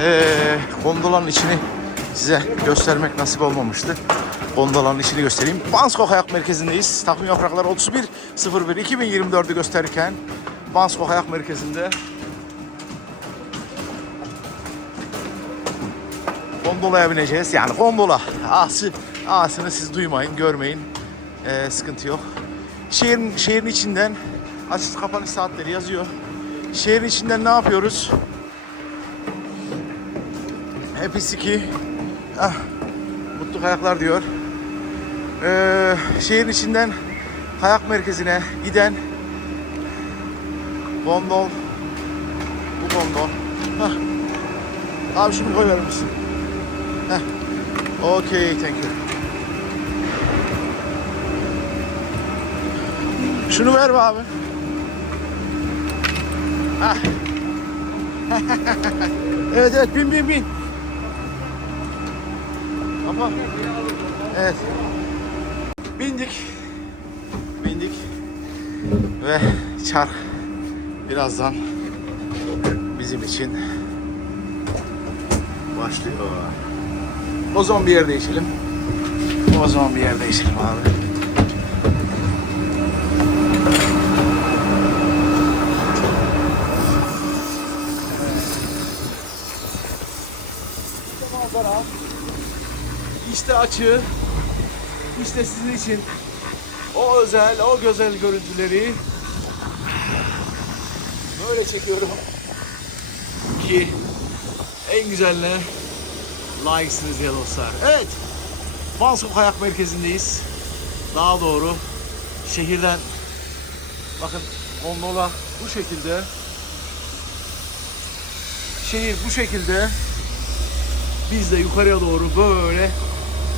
eee gondolanın içini size göstermek nasip olmamıştı. Gondolanın içini göstereyim. Bansko Kayak Merkezi'ndeyiz. Takvim yaprakları 31 01 2024'ü gösterirken Bansko Kayak Merkezi'nde gondolaya bineceğiz. Yani gondola. A'sı, A'sını siz duymayın, görmeyin. Ee, sıkıntı yok. Şehrin, şehrin içinden açış kapanış saatleri yazıyor. Şehrin içinden ne yapıyoruz? Hepsi ki ah, mutlu kayaklar diyor. Ee, şehrin içinden kayak merkezine giden gondol bu gondol. Hah. Abi şunu koy verir misin? Okay, thank you. Şunu ver be abi. Hah. evet evet bin bin bin. Ama evet. Bindik. Bindik. Ve çark birazdan bizim için başlıyor. O zaman bir yer değişelim. O zaman bir yer değişelim abi. İşte manzara. İşte açı. İşte sizin için o özel, o güzel görüntüleri böyle çekiyorum ki en güzeline layıksınız ya dostlar. Evet. Bansko Kayak Merkezi'ndeyiz. Daha doğru şehirden bakın gondola bu şekilde şehir bu şekilde biz de yukarıya doğru böyle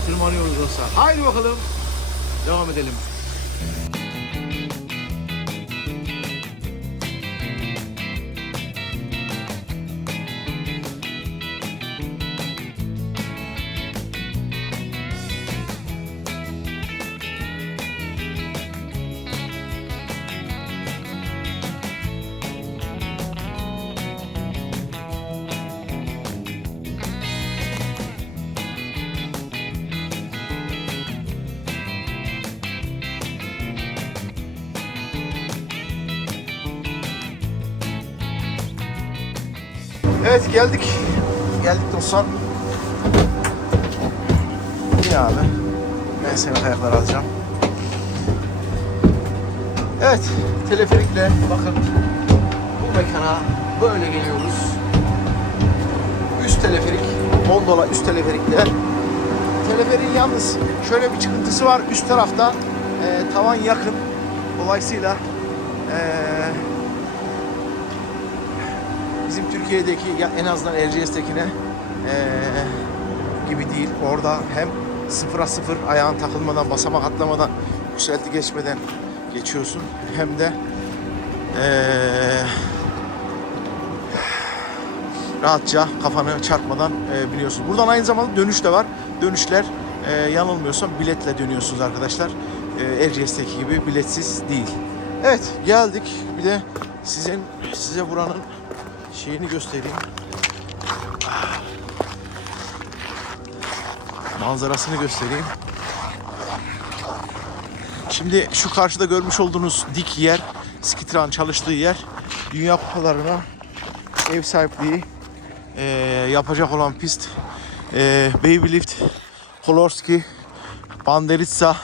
tırmanıyoruz dostlar. Haydi bakalım devam edelim. Evet geldik. Geldik dostlar. İyi abi. Ben seni ayaklar alacağım. Evet. Teleferikle bakın bu mekana böyle geliyoruz. Üst teleferik. Gondola üst teleferikle. Teleferiğin yalnız şöyle bir çıkıntısı var. Üst tarafta e, tavan yakın. Dolayısıyla eee bizim Türkiye'deki ya en azından Erciyes'tekine eee gibi değil. Orada hem sıfıra sıfır ayağın takılmadan, basamak atlamadan, yükselti geçmeden geçiyorsun. Hem de eee rahatça kafanı çarpmadan eee, biniyorsun. Buradan aynı zamanda dönüş de var. Dönüşler eee, yanılmıyorsam biletle dönüyorsunuz arkadaşlar. Eee Erciyes'teki gibi biletsiz değil. Evet geldik. Bir de sizin size buranın şeyini göstereyim. Manzarasını göstereyim. Şimdi şu karşıda görmüş olduğunuz dik yer, Skitran çalıştığı yer, Dünya Kupalarına ev sahipliği eee, yapacak olan pist. Eee Baby Lift, Kolorski, Banderitsa,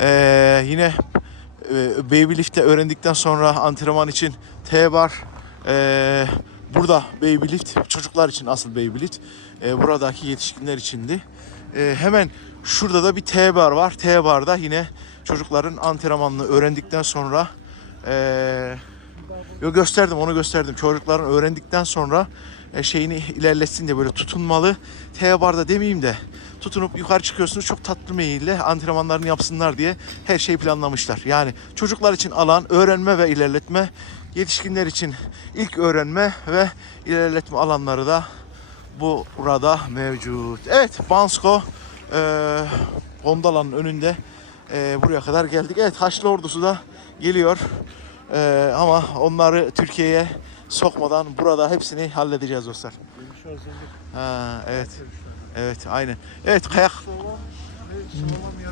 eee, yine e, Baby Lift'te öğrendikten sonra antrenman için T-bar, e, burada Lift, çocuklar için asıl Baby Lift, e, buradaki yetişkinler içindi. E, hemen şurada da bir T-bar var. T-bar'da yine çocukların antrenmanını öğrendikten sonra e, Yo gösterdim onu gösterdim. Çocukların öğrendikten sonra e, şeyini ilerletsin diye böyle tutunmalı. T barda demeyeyim de tutunup yukarı çıkıyorsunuz çok tatlı meyille antrenmanlarını yapsınlar diye her şeyi planlamışlar. Yani çocuklar için alan öğrenme ve ilerletme, yetişkinler için ilk öğrenme ve ilerletme alanları da bu burada mevcut. Evet Bansko e, Gondola'nın önünde e, buraya kadar geldik. Evet Haçlı ordusu da geliyor. E, ama onları Türkiye'ye sokmadan burada hepsini halledeceğiz dostlar. Ha, evet. Evet, aynen. Evet, kayak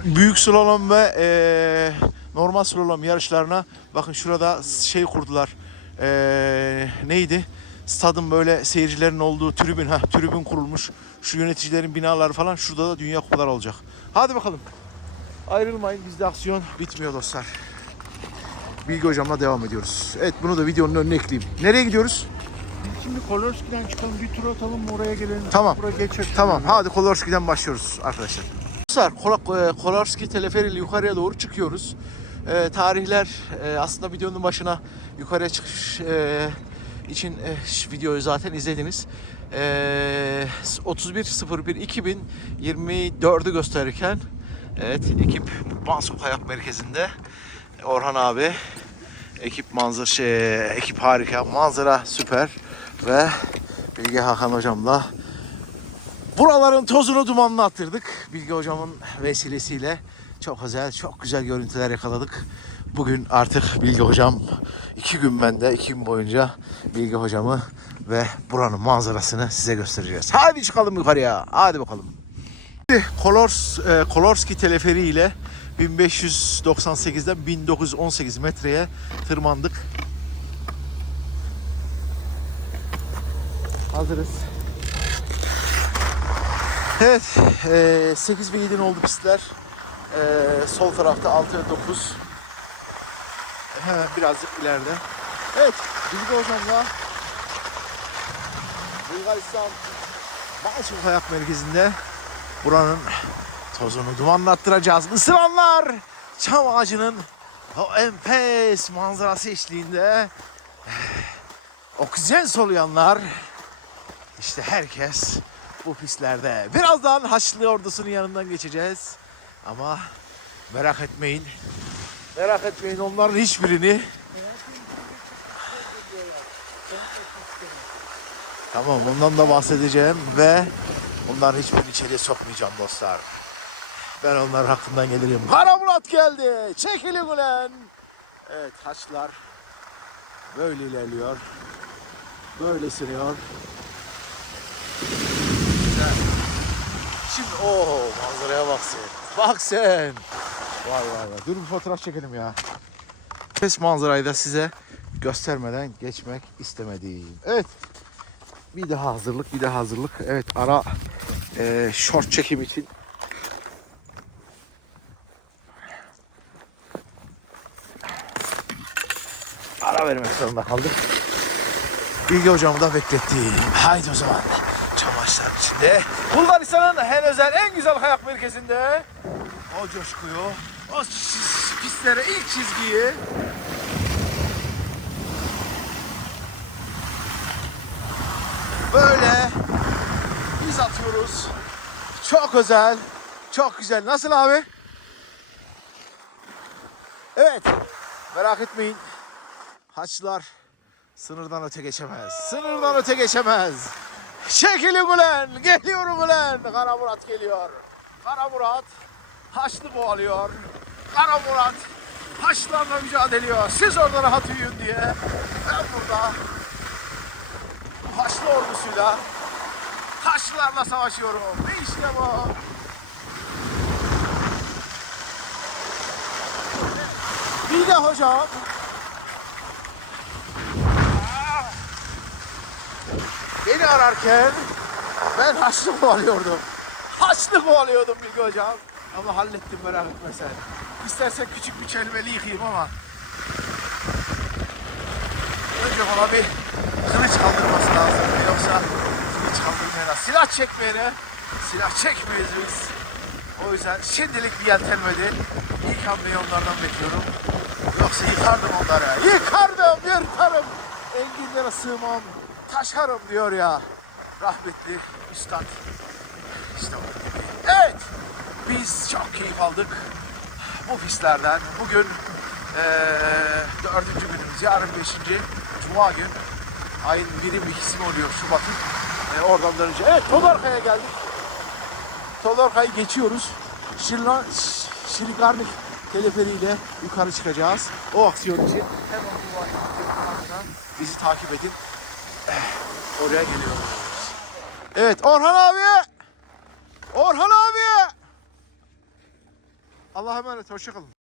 büyük slalom ve eee, normal slalom yarışlarına bakın şurada şey kurdular. Eee, neydi? Stadın böyle seyircilerin olduğu tribün ha tribün kurulmuş. Şu yöneticilerin binaları falan şurada da dünya kupaları olacak. Hadi bakalım. Ayrılmayın bizde aksiyon bitmiyor dostlar. Bilgi hocamla devam ediyoruz. Evet bunu da videonun önüne ekleyeyim. Nereye gidiyoruz? Biz Şimdi Kolorski'den çıkalım bir tur atalım oraya gelelim. Tamam. Buraya geçelim. Tamam hadi Kolorski'den başlıyoruz arkadaşlar. Dostlar e, Kolorski teleferiyle yukarıya doğru çıkıyoruz. E, tarihler e, aslında videonun başına yukarıya çıkış e, için e, videoyu zaten izlediniz. E, 31.01.2024'ü gösterirken evet ekip Mansur Kayak Merkezi'nde Orhan abi ekip manzara şey, ekip harika manzara süper ve Bilge Hakan hocamla Buraların tozunu dumanını attırdık. Bilge hocamın vesilesiyle çok özel, çok güzel görüntüler yakaladık. Bugün artık Bilge hocam iki gün bende, iki gün boyunca Bilge hocamı ve buranın manzarasını size göstereceğiz. Hadi çıkalım yukarıya. Hadi bakalım. Şimdi Kolors, e, Kolorski teleferi ile 1598'den 1918 metreye tırmandık. Hazırız. Evet, e, 8 ve 7'nin oldu pistler. E, sol tarafta 6 ve 9. Hemen birazcık ileride. Evet, Bilgi Hocam'la Bulgaristan Mansur Kayak Merkezi'nde buranın tozunu dumanlattıracağız. Isıranlar çam ağacının o enfes manzarası eşliğinde eh, oksijen soluyanlar işte herkes bu pistlerde. Birazdan Haçlı ordusunun yanından geçeceğiz. Ama merak etmeyin. Merak etmeyin onların hiçbirini Tamam ondan da bahsedeceğim ve onların hiçbirini içeriye sokmayacağım dostlar. Ben onların hakkından gelirim. Kara Murat geldi. Çekilin ulan. Evet Haçlılar böyle ilerliyor. Böyle sürüyor. Güzel. Şimdi o manzaraya bak sen. Bak sen. Vay vay vay. Dur bir fotoğraf çekelim ya. Ses manzarayı da size göstermeden geçmek istemedim. Evet. Bir daha hazırlık, bir daha hazırlık. Evet ara e, short çekim için ara vermek zorunda kaldık. Bilgi hocamı da beklettim. Haydi o zaman. Çamaşırlar içinde. Bulgaristan'ın en özel, en güzel kayak merkezinde. O coşkuyu, o pistlere ilk çizgiyi böyle biz atıyoruz. Çok özel, çok güzel. Nasıl abi? Evet, merak etmeyin. Haçlılar Sınırdan öte geçemez. Sınırdan öte geçemez. Çekilin ulan. Geliyorum ulan. Kara Murat geliyor. Kara Murat Haçlı boğalıyor. Kara Murat Haçlılarla mücadele ediyor. Siz orada rahat uyuyun diye. Ben burada bu Haçlı ordusuyla Haçlılarla savaşıyorum. Ve işte bu. Bilge hocam Beni ararken ben haçlı kovalıyordum. Haçlı kovalıyordum Bilge hocam. Ama hallettim merak etme sen. İstersen küçük bir çelmeli yıkayayım ama. Önce bana bir kılıç kaldırması lazım. Yoksa kılıç kaldırmayana, silah çekmeyene silah çekmeyiz biz. O yüzden şimdilik bir yeltenmedi. İlk hamleyi onlardan bekliyorum. Yoksa yıkardım onları. Yıkardım, yırtarım. Enginlere sığmam, taşarım diyor ya. Rahmetli üstad. İşte o. Evet. Biz çok keyif aldık. Bu pistlerden. Bugün eee dördüncü günümüz. Yarın beşinci. Cuma gün. Ayın birim ikisi mi oluyor Şubat'ın? Eee, oradan dönünce. Evet Todorka'ya geldik. Todorka'yı geçiyoruz. Şirla, Ş- Şirikarnik teleferiyle yukarı çıkacağız. O aksiyon için hemen bu vakit bizi takip edin. Oraya geliyoruz. Evet Orhan abi. Orhan abi. Allah'a emanet hoşçakalın.